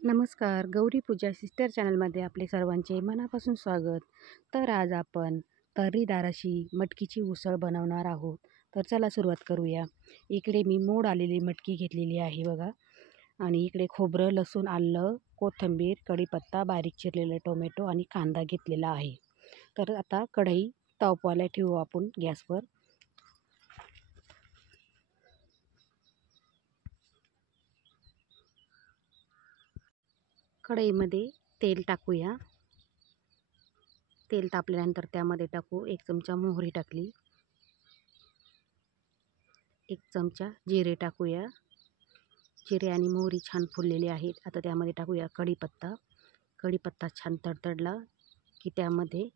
नमस्कार. गौरी पूजा सिस्टर चॅनलमध्ये आपले सर्वांचे मनापासून स्वागत. तर आज आपण तर्रीदार अशी मटकीची उसळ बनवणार आहोत. तर चला सुरुवात करूया. इकडे मी मोड आलेली मटकी घेतलेली आहे बघा. आणि इकडे खोबरं, लसूण, आलं, कोथिंबीर, कढीपत्ता, बारीक चिरलेले टोमॅटो आणि कांदा घेतलेला आहे. तर आता कढई तापवायला ठेवू आपण गॅसवर. कढईमध्ये तेल टाकूया. तेल तापल्यानंतर त्यामध्ये टाकू 1 चमचा मोहरी टाकली, 1 चमचा जिरे टाकूया. जिरे आणि मोहरी छान फुललेली आहेत. आता त्यामध्ये टाकूया कढीपत्ता. कढीपत्ता छान तडतडला की त्यामध्ये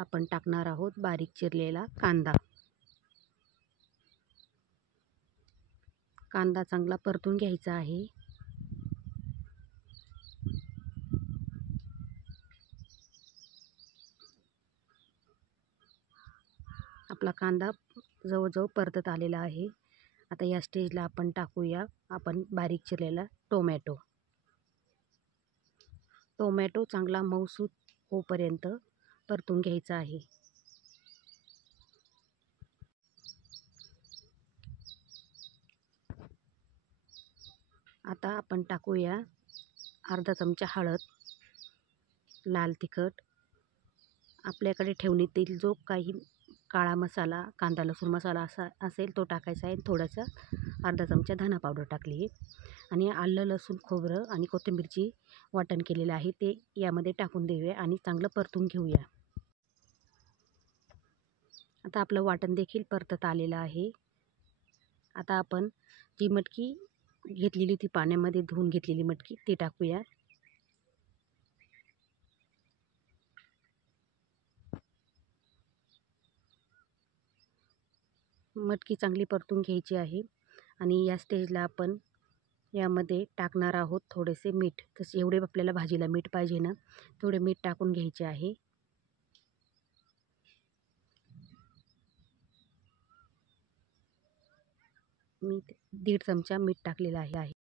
आपण टाकणार आहोत बारीक चिरलेला कांदा. कांदा चांगला परतून घ्यायचा आहे. आपला कांदा जवळजवळ परतत आलेला आहे. आता या स्टेजला आपण टाकूया बारीक चिरलेला टोमॅटो. टोमॅटो चांगला मऊसूत होईपर्यंत परतून घ्यायचा आहे. आता आपण टाकूया अर्धा चमचा हळद, लाल तिखट, आपल्याकडे ठेवणीतील जो काही काळा मसाला, कांदा लसूण मसाला असेल तो टाकायचा आहे. थोडासा अर्धा चमचा धना पावडर टाकली आहे. आणि आलं, लसूण, खोबरं आणि कोथिंबीरची वाटण केलेलं आहे ते यामध्ये टाकून देऊया आणि चांगलं परतून घेऊया. आता आपलं वाटण देखील परतत आलेलं आहे. आता आपण जी मटकी घेतलेली ती पाण्यामध्ये धुवून घेतलेली मटकी ती टाकूया. मटकी चांगली परतून घ्यायची आहे. आणि या स्टेजला आपण यामध्ये टाकणार आहोत थोडेसे मीठ. तसे एवढे आपल्याला भाजीला मीठ पाहिजे ना तेवढे मीठ टाकून घ्यायचे आहे. मी 1.5 चमचा मीठ टाकलेलं आहे.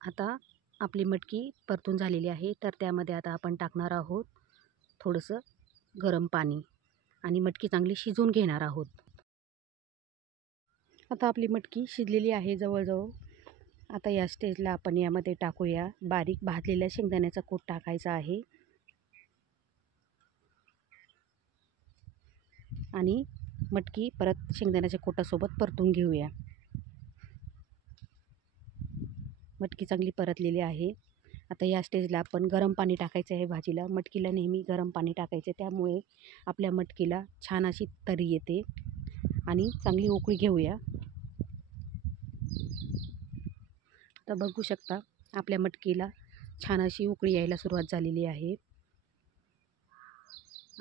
आता आपली मटकी परतून झालेली आहे. तर त्यामध्ये आता आपण टाकणार आहोत थोडंसं गरम पाणी आणि मटकी चांगली शिजवून घेणार आहोत. आता आपली मटकी शिजलेली आहे जवळजवळ. आता या स्टेजला आपण यामध्ये टाकूया बारीक भाजलेल्या शेंगदाण्याचा कूट टाकायचा आहे. आणि मटकी परत शेंगदाण्याच्या कुटासोबत परतून घेऊया. मटकी चांगली परतलेली आहे. आता या स्टेजला आपण गरम पाणी टाकायचं आहे भाजीला. मटकीला नेहमी गरम पाणी टाकायचे, त्यामुळे आपल्या मटकीला छान अशी तरी येते. आणि चांगली उकळी घेऊया. आता बघू शकता आपल्या मटकीला छान अशी उकळी यायला सुरुवात झालेली आहे.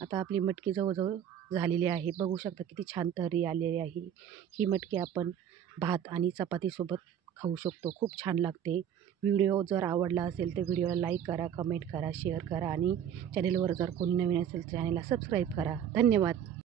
आता आपली मटकी जवळजवळ झालेली आहे. बघू शकता किती छान तर्री आलेली आहे. ही मटकी आपण भात आणि चपातीसोबत खाऊ शकतो. खूप छान लागते. व्हिडिओ जर आवडला असेल तर व्हिडिओला लाईक करा, कमेंट करा, शेअर करा आणि चॅनेलवर जर कोणी नवीन असेल तर चॅनेलला सबस्क्राईब करा. धन्यवाद.